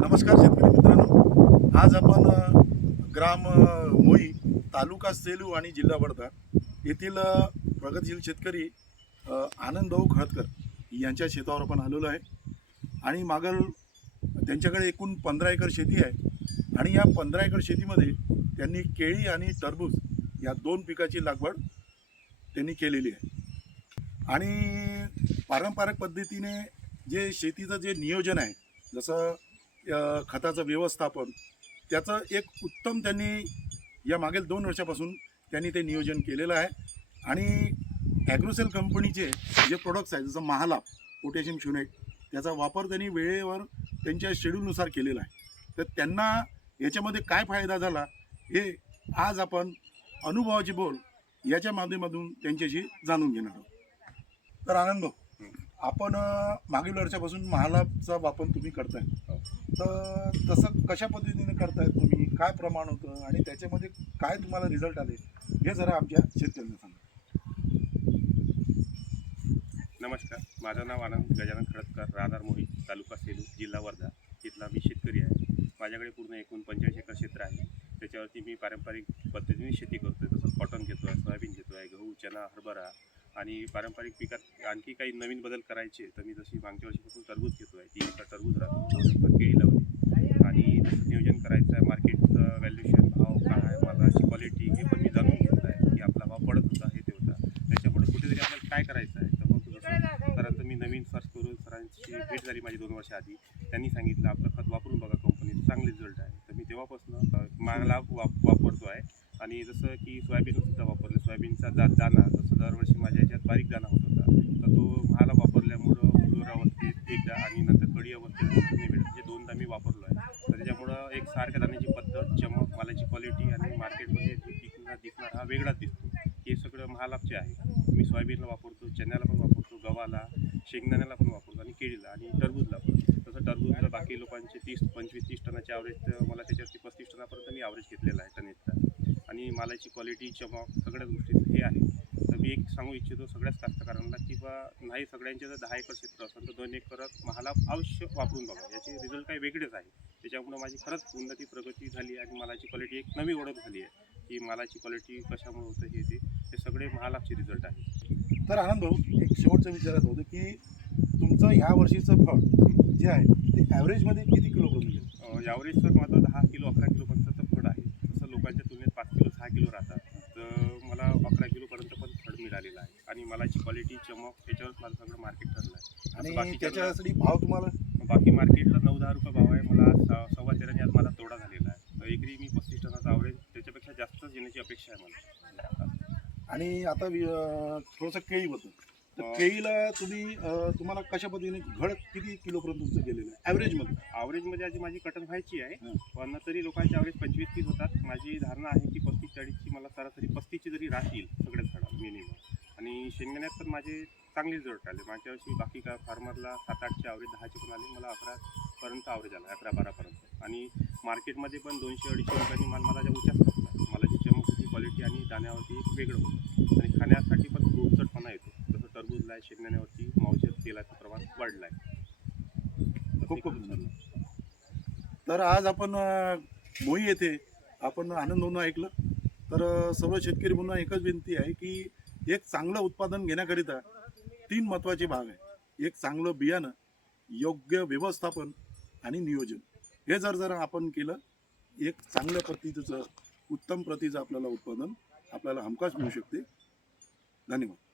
नमस्कार शेतकरी मित्रांनो. आज आपण ग्राम मोई तालुका सेलू आणि जिल्हा वर्धा येथील प्रगतशील शेतकरी आनंद आनंदभाऊ खळदकर यांच्या शेतावर आपण आलेलो आहे. आणि मागल त्यांच्याकडे एकूण पंधरा एकर शेती आहे. आणि या पंधरा एकर शेतीमध्ये त्यांनी केळी आणि टरबूज या दोन पिकाची लागवड त्यांनी केलेली आहे. आणि पारंपरिक पद्धतीने जे शेतीचं जे नियोजन आहे जसं खताचं व्यवस्थापन त्याचं एक उत्तम त्यांनी या मागील दोन वर्षापासून त्यांनी ते नियोजन केलेलं आहे. आणि ॲग्रोसेल कंपनीचे जे प्रोडक्ट्स आहेत जसं महालाप पोटॅशियम शुनेट त्याचा वापर त्यांनी वेळेवर त्यांच्या शेड्यूलनुसार केलेला आहे. तर त्यांना याच्यामध्ये काय फायदा झाला हे आज आपण अनुभवाची बोल याच्या माध्यमातून त्यांच्याशी जाणून घेणार आहोत. तर आनंद आपण मागील वर्षापासून महालापचा वापर तुम्ही करताय. तर तसं कशा पद्धतीने करतायत तुम्ही? काय प्रमाण होतं? आणि त्याच्यामध्ये काय तुम्हाला रिझल्ट आले? हे जरा आमच्या शेतकऱ्यांना सांगा. नमस्कार. माझं नाव आनंद गजानन खडतकर राहणार मोही तालुका सेलू जिल्हा वर्धा. इथला मी शेतकरी आहे. माझ्याकडे पूर्ण एकूण पंच्याऐंशी एकर क्षेत्र आहे. त्याच्यावरती मी पारंपरिक पद्धतीने शेती करतो आहे जसं कॉटन घेतो आहे सोयाबीन घेतो आहे गहू चना हरभरा आणि पारंपरिक पिकात आणखी काही नवीन बदल करायचे तर मी जशी मागच्या वर्षीपासून टरबूज घेतो आहे ती एका टरबूज राहतो दोन एकर केळी लावली. आणि जसं नियोजन करायचं आहे मार्केटचं व्हॅल्युएशन भाव काय आहे मालाची क्वालिटी हे पण मी जाणून घेतलं आहे की आपला भाव पडत होता हे ते होता. त्याच्यामुळे कुठेतरी आपल्याला काय करायचं आहे तर मग जसं सरांचं मी नवीन सर्च करून सरांची भेट झाली माझी दोन वर्ष आधी त्यांनी सांगितलं आपलं खत वापरून बघा कंपनीचं चांगले रिझल्ट आहे. तर मी तेव्हापासून मला मागला वाप वापरतो आहे. आणि जसं की सोयाबीनसुद्धा वापरलं सोयाबीनचा जात दाणा जसं दरवर्षी माझ्या याच्यात बारीक दाणा होत होता. तर तो मला वापरल्यामुळं फुलोरावरती एकदा आणि नंतर कडी नाही भेटत म्हणजे दोनदा मी वापरलो आहे. तर त्याच्यामुळं एक सारख्या दाण्याची पद्धत चमक मालाची क्वालिटी आणि मार्केटमध्ये जो दिसणार दिसणार हा वेगळाच दिसतो. हे सगळं महालाभचे आहे. मी सोयाबीनला वापरतो चण्याला पण वापरतो गव्हाला शेंगदाण्याला पण वापरतो आणि केळीला आणि टरबूजला पण. तसं टरबूजला बाकी लोकांचे तीस पंचवीस तीस टनाचे ॲव्हरेज मला त्याच्यावरती पस्तीस टनापर्यंत मी ॲव्हरेज घेतलेला आहे टनेजचा आणि मालाची क्वालिटी चमक सगळ्या गोष्टी हे आहे तर मी एक सांगू इच्छितो सगळ्याच कास्तकारांना की बा नाही सगळ्यांचे जर दहा एकर क्षेत्र असेल तर दोन एकरात मला अवश्य वापरून बघा. याचे रिझल्ट काही वेगळेच आहे त्याच्यामुळं माझी खरंच उन्नती प्रगती झाली आणि मालाची क्वालिटी एक नवी ओळख झाली आहे. की मालाची क्वालिटी कशामुळे होतं हे ते हे सगळे महालाभचे रिझल्ट आहे तर आनंद भाऊ एक शेवटचं विचारायचं होतं की तुमचं ह्या वर्षीचं फळ जे आहे ते ॲव्हरेजमध्ये किती किलोग्राम मिळेल? यावरेज सर माझं दहा किलो अकरा किलोपर्यंतचं मिळालेलं आहे. आणि मालाची क्वालिटी चमक याच्यावर माझं सगळं मार्केट ठरलं आहे. आणि त्याच्यासाठी भाव तुम्हाला? बाकी मार्केटला नऊ दहा रुपये भाव आहे. मला आज सव्वा तेराने आज माझा तोडा झालेला आहे. तर एकरी मी पस्तीस टनाचा आवरेज त्याच्यापेक्षा जास्तच येण्याची अपेक्षा आहे मला. आणि आता थोडंसं केळी होतं तर. केळीला तुम्ही तुम्हाला कशा पद्धतीने घड किती किलोपर्यंत तुमचं गेलेलं आहे? ॲव्हरेजमध्ये ॲव्हरेजमध्ये आधी माझी कटन व्हायची आहे. पण तरी लोकांचे ॲव्हरेज पंचवीस तीस होतात. माझी धारणा आहे की पस्तीस चाळीसची मला सरासरी पस्तीसची जरी राहतील सगळ्याच झाडा मिनिमम आणि शेंगदाण्यात पण माझे चांगले आले. मागच्या वर्षी बाकी का फार्मरला सात आठचे ॲव्हरेज दहाचे पण आले. मला अकरापर्यंत ॲव्हरेज आला अकरा बारापर्यंत आणि मार्केटमध्ये पण दोनशे अडीचशे रुपयांनी माल मला ज्या मला जी चमक होती क्वालिटी आणि दाण्यावरती एक वेगळं होतं. आणि खाण्यासाठी पण खूप चटपणा येतो. जसं टरबूजला आहे शेंगदाण्यावरती मावशेर तेलाचं प्रमाण वाढलं आहे खूप खूप तर आज आपण मोई येथे आपण आनंद होणं ऐकलं. तर सर्व शेतकरी म्हणून एकच विनंती आहे की एक चांगलं उत्पादन घेण्याकरिता तीन महत्त्वाचे भाग आहे. एक चांगलं बियाणं योग्य व्यवस्थापन आणि नियोजन. हे जर जर आपण केलं एक चांगल्या प्रतीचं उत्तम प्रतीचं आपल्याला उत्पादन आपल्याला हमखास मिळू शकते. धन्यवाद.